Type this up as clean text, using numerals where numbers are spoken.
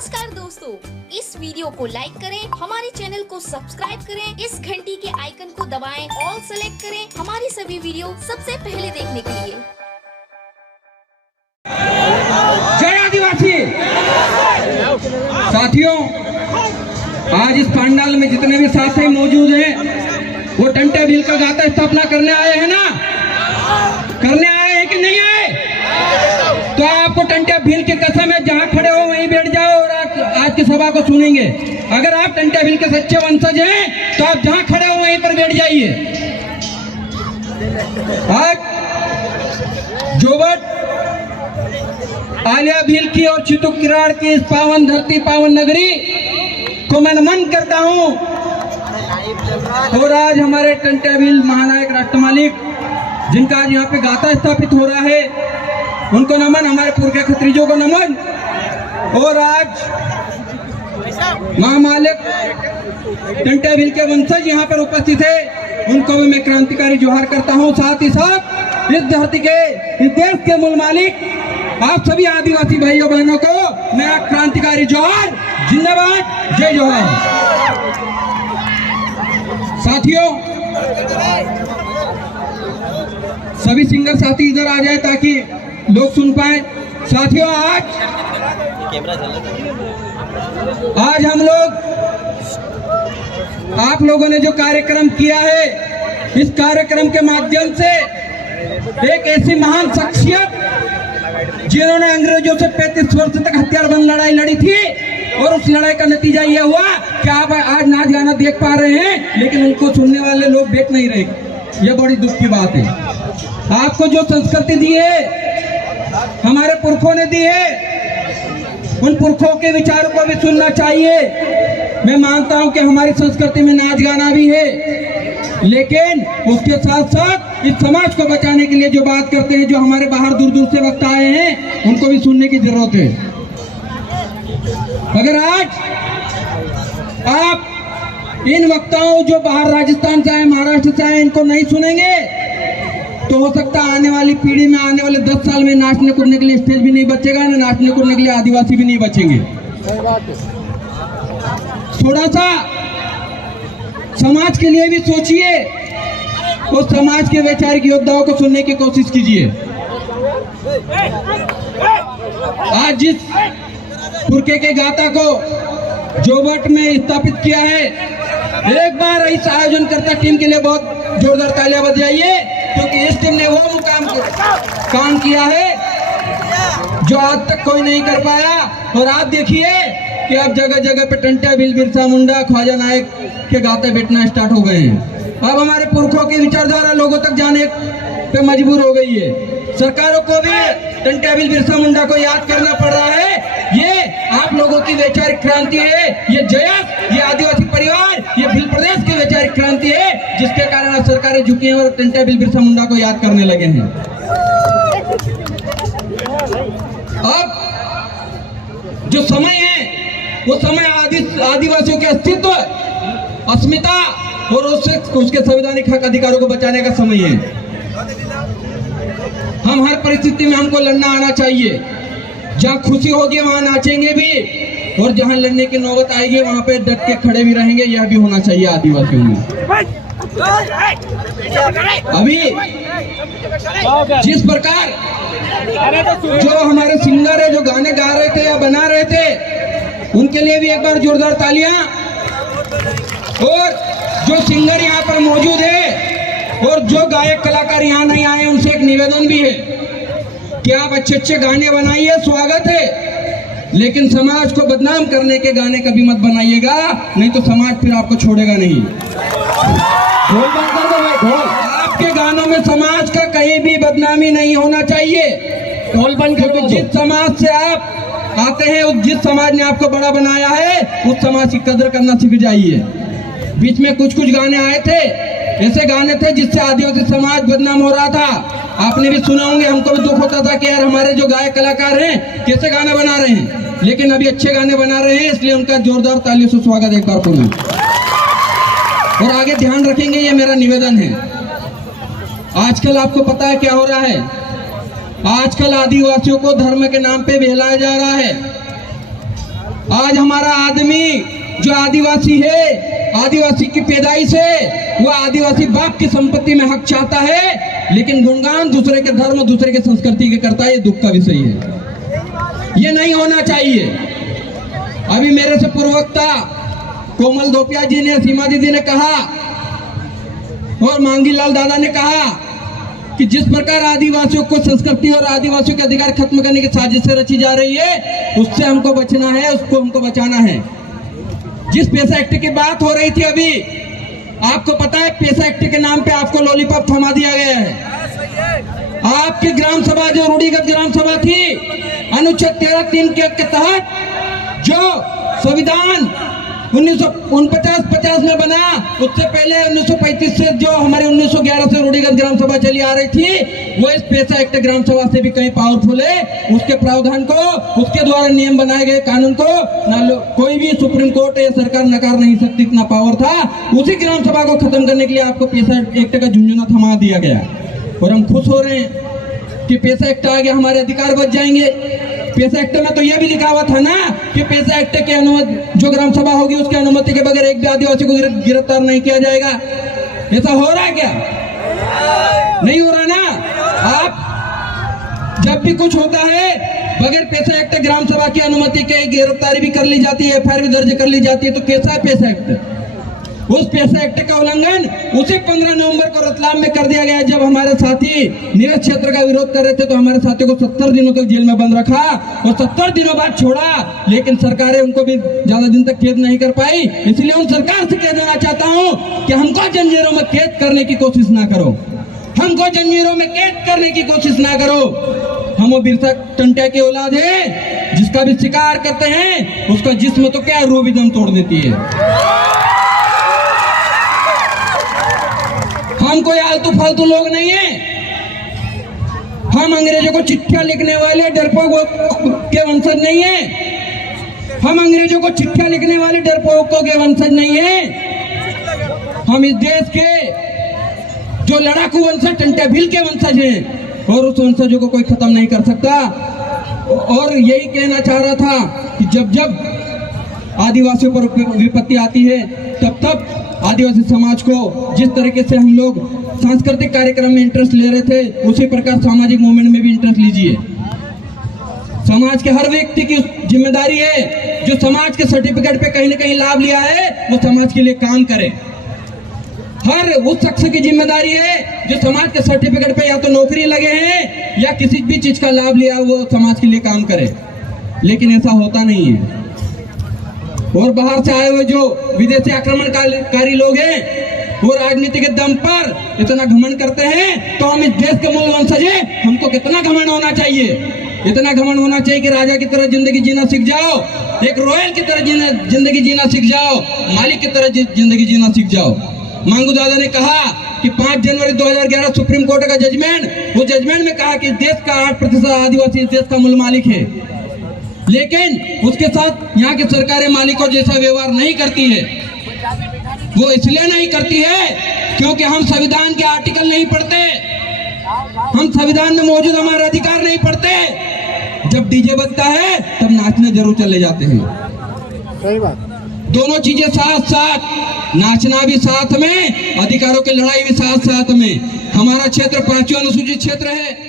नमस्कार दोस्तों, इस वीडियो को लाइक करें, हमारे चैनल को सब्सक्राइब करें, इस घंटी के आइकन को दबाएं, ऑल सेलेक्ट करें हमारी सभी वीडियो सबसे पहले देखने के लिए। जय आदिवासी साथियों, आज इस पंडाल में जितने भी साथी मौजूद हैं वो टंटे बिल का गाथा स्थापना करने आए हैं ना? करने आए हैं कि नहीं आए? तो आपको टंटे भील की कसम है, जहां खड़े हो वहीं बैठ जाओ और आज की सभा को सुनेंगे। अगर आप टंटे भील के सच्चे वंशज हैं तो आप जहां खड़े हो वहीं पर बैठ जाइए। आज जोबट आलिया भील की और चितुक किराड़ की इस पावन धरती, पावन नगरी को मैं नमन करता हूं। और आज हमारे टंटे भील महानायक राष्ट्र मालिक, जिनका आज यहाँ पे गाथा स्थापित हो रहा है, उनको नमन, हमारे पुरखे खत्रीजों को नमन। और आज महामालिक टंटे भील के वंशज यहाँ पर उपस्थित है, उनको भी मैं क्रांतिकारी जोहार करता हूँ। साथ ही साथ इस धरती के, इस देश के मूल मालिक आप सभी आदिवासी भाइयों बहनों को मेरा क्रांतिकारी जोहार, जिंदाबाद, जय जोहार। साथियों, सभी सिंगर साथी इधर आ जाए ताकि लोग सुन पाए। साथियों, आज हम लोग, आप लोगों ने जो कार्यक्रम किया है, इस कार्यक्रम के माध्यम से एक ऐसी महान शख्सियत जिन्होंने अंग्रेजों से 35 वर्ष तक हथियारबंद लड़ाई लड़ी थी, और उस लड़ाई का नतीजा यह हुआ कि आप आज नाच गाना देख पा रहे हैं, लेकिन उनको सुनने वाले लोग देख नहीं रहे। यह बड़ी दुख की बात है। आपको जो संस्कृति दी है, हमारे पुरखों ने दी है, उन पुरखों के विचारों को भी सुनना चाहिए। मैं मानता हूं कि हमारी संस्कृति में नाच गाना भी है, लेकिन उसके साथ साथ इस समाज को बचाने के लिए जो बात करते हैं, जो हमारे बाहर दूर दूर से वक्ता आए हैं, उनको भी सुनने की जरूरत है। अगर आज आप इन वक्ताओं जो बाहर राजस्थान से आए, महाराष्ट्र से आए, इनको नहीं सुनेंगे तो हो सकता है आने वाली पीढ़ी में, आने वाले 10 साल में नाचने कूदने के लिए स्टेज भी नहीं बचेगा, ना नाचने कूदने के लिए आदिवासी भी नहीं बचेंगे। थोड़ा सा समाज के लिए भी सोचिए और समाज के वैचारिक योद्धाओं को सुनने की कोशिश कीजिए। आज जिस पुरखे के गाथा को जोबट में स्थापित किया है, एक बार इस आयोजन करता टीम के लिए बहुत जोरदार तालियां बजाइए, क्योंकि इस टीम ने वो मुकाम काम किया है जो आज तक कोई नहीं कर पाया। और आप देखिए कि अब जगह जगह पे टंटे भील, बिरसा मुंडा, ख्वाजा नायक के गाते बैठना स्टार्ट हो गए हैं। अब हमारे पुरखों की विचारधारा लोगों तक जाने पे मजबूर हो गई है। सरकारों को भी टंटे भील, बिरसा मुंडा को याद करना पड़ रहा है। ये आप लोगों की वैचारिक क्रांति है, ये जयस, ये आदिवासी परिवार, ये भील प्रदेश की वैचारिक क्रांति है, जिसके कारण आज सरकारें झुकी हैं और टंटे भील, बिरसा मुंडा को याद करने लगे हैं। अब जो समय है, वो समय आदिवासियों के अस्तित्व, अस्मिता और उसके संवैधानिक हक अधिकारों को बचाने का समय है। हम हर परिस्थिति में, हमको लड़ना आना चाहिए। जहाँ खुशी होगी वहां नाचेंगे भी, और जहां लड़ने की नौबत आएगी वहां पे डट के खड़े भी रहेंगे। यह भी होना चाहिए आदिवासियों में। अभी जिस प्रकार जो हमारे सिंगर है, जो गाने गा रहे थे या बना रहे थे, उनके लिए भी एक बार जोरदार तालियां। और जो सिंगर यहाँ पर मौजूद है और जो गायक कलाकार यहाँ नहीं आए, उनसे एक निवेदन भी है कि आप अच्छे अच्छे गाने बनाइए, स्वागत है, लेकिन समाज को बदनाम करने के गाने कभी मत बनाइएगा, नहीं तो समाज फिर आपको छोड़ेगा नहीं। ढोल बंद कर दो भाई, ढोल। आपके गानों में समाज का कहीं भी बदनामी नहीं होना चाहिए। ढोल बंद कर दो। जिस समाज से आप आते हैं, जिस समाज ने आपको बड़ा बनाया है, उस समाज की कदर करना सीख जाइए। बीच में कुछ गाने आए थे, ऐसे गाने थे जिससे आदिवासी समाज बदनाम हो रहा था। आपने भी सुना होंगे, हमको भी दुख होता था कि यार हमारे जो गायक कलाकार हैं कैसे गाने बना रहे हैं, लेकिन अभी अच्छे गाने बना रहे हैं, इसलिए उनका जोरदार तालियों से स्वागत एक बार करूं। और आगे ध्यान रखेंगे, ये मेरा निवेदन है। आजकल आपको पता है क्या हो रहा है? आजकल आदिवासियों को धर्म के नाम पे बहलाया जा रहा है। आज हमारा आदमी जो आदिवासी है, आदिवासी की पैदाइश है, वो आदिवासी बाप की संपत्ति में हक चाहता है, लेकिन गुणगान दूसरे के धर्म, दूसरे के संस्कृति के करता है। ये दुख का विषय है, ये नहीं होना चाहिए। अभी मेरे से पूर्ववक्ता कोमल दोपिया जी ने, सीमा दीदी ने कहा और मांगी लाल दादा ने कहा कि जिस प्रकार आदिवासियों को संस्कृति और आदिवासियों के अधिकार खत्म करने की साजिश से रची जा रही है, उससे हमको बचना है, उसको हमको बचाना है। जिस पैसा एक्ट की बात हो रही थी अभी, आपको पता है पैसा एक्ट के नाम पे आपको लॉलीपॉप थमा दिया गया है। आपकी ग्राम सभा जो रूढ़िगत ग्राम सभा थी, अनुच्छेद 13(3) के तहत जो संविधान 1949-50 में बना, उससे पहले 1935 से जो हमारे 1911 से रूढ़िगत ग्राम सभा चली आ रही थी, वो इस पैसा एक्ट ग्राम सभा से भी कहीं पावरफुल है। उसके प्रावधान को, उसके द्वारा नियम बनाए गए कानून को कोई भी सुप्रीम कोर्ट या सरकार नकार नहीं सकती, इतना पावर था। उसी ग्राम सभा को खत्म करने के लिए आपको पैसा एक्ट का झुंझुना थमा दिया गया और हम खुश हो रहे हैं कि पैसा एक्ट आ गया, हमारे अधिकार बच जाएंगे। पैसा एक्ट में तो यह भी लिखा हुआ था ना कि पैसा एक्ट के अनुमति, जो ग्राम सभा होगी उसकी अनुमति के बगैर एक भी आदिवासी को गिरफ्तार नहीं किया जाएगा। ऐसा हो रहा है क्या? नहीं हो रहा ना। आप जब भी कुछ होता है, बगैर पैसा एक्ट ग्राम सभा की अनुमति के गिरफ्तारी भी कर ली जाती है, FIR भी दर्ज कर ली जाती है। तो कैसा है पैसा एक्ट? उस पैसा एक्ट का उल्लंघन उसी 15 नवंबर को रतलाम में कर दिया गया, जब हमारे साथी निरज क्षेत्र का विरोध कर रहे थे। तो हमारे साथियों को 70 दिनों तक जेल में बंद रखा और 70 दिनों बाद छोड़ा, लेकिन सरकारें उनको भी ज्यादा दिन तक कैद नहीं कर पाई। इसलिए उन सरकार से कह देना चाहता हूँ कि हमको जंजीरों में कैद करने की कोशिश ना करो, हमको जंजीरों में कैद करने की कोशिश ना करो। हम वो बिरसा टंटिया की औलाद है, जिसका भी शिकार करते हैं उसका जिस्म तो क्या रूह भी दम तोड़ देती है। हम कोई आलतू फालतू लोग नहीं है। हम अंग्रेजों को चिट्ठियां लिखने वाले डरपोक के वंशज नहीं है। हम अंग्रेजों को चिट्ठियां लिखने वाले डरपोकों के वंशज नहीं है। हम इस देश के जो लड़ाकू वंशज टंटिया भील के वंशज हैं और उस वंशजों को कोई खत्म नहीं कर सकता। और यही कहना चाह रहा था कि जब जब आदिवासियों पर विपत्ति आती है, तब तब आदिवासी समाज को जिस तरीके से हम लोग सांस्कृतिक कार्यक्रम में इंटरेस्ट ले रहे थे, उसी प्रकार सामाजिक मूवमेंट में भी इंटरेस्ट लीजिए। समाज के हर व्यक्ति की जिम्मेदारी है, जो समाज के सर्टिफिकेट पे कहीं ना कहीं लाभ लिया है, वो समाज के लिए काम करे। हर उस शख्स की जिम्मेदारी है जो समाज के सर्टिफिकेट पे या तो नौकरी लगे हैं या किसी भी चीज का लाभ लिया, वो समाज के लिए काम करे। लेकिन ऐसा होता नहीं है। और बाहर से आए हुए जो विदेशी आक्रमणकारी लोग हैं, वो राजनीति के दम पर इतना घमंड करते हैं। तो हम इस देश के मूल वंशज हैं, हमको कितना घमंड होना चाहिए? इतना घमंड होना चाहिए कि राजा की तरह जिंदगी जीना सीख जाओ, एक रॉयल की तरह जिंदगी जीना सीख जाओ, मालिक की तरह जिंदगी जीना सीख जाओ। मांगू दादा ने कहा कि 5 जनवरी 2011 सुप्रीम कोर्ट का जजमेंट, वो जजमेंट में कहा कि देश का 8% आदिवासी इस देश का मूल मालिक है। लेकिन उसके साथ यहाँ की सरकारें मालिकों जैसा व्यवहार नहीं करती है। वो इसलिए नहीं करती है क्योंकि हम संविधान के आर्टिकल नहीं पढ़ते, हम संविधान में मौजूद हमारे अधिकार नहीं पढ़ते। जब डीजे बजता है तब नाचने जरूर चले जाते हैं। सही बात। दोनों चीजें साथ साथ, नाचना भी साथ में, अधिकारों की लड़ाई भी साथ साथ में। हमारा क्षेत्र 5वीं अनुसूचित क्षेत्र है।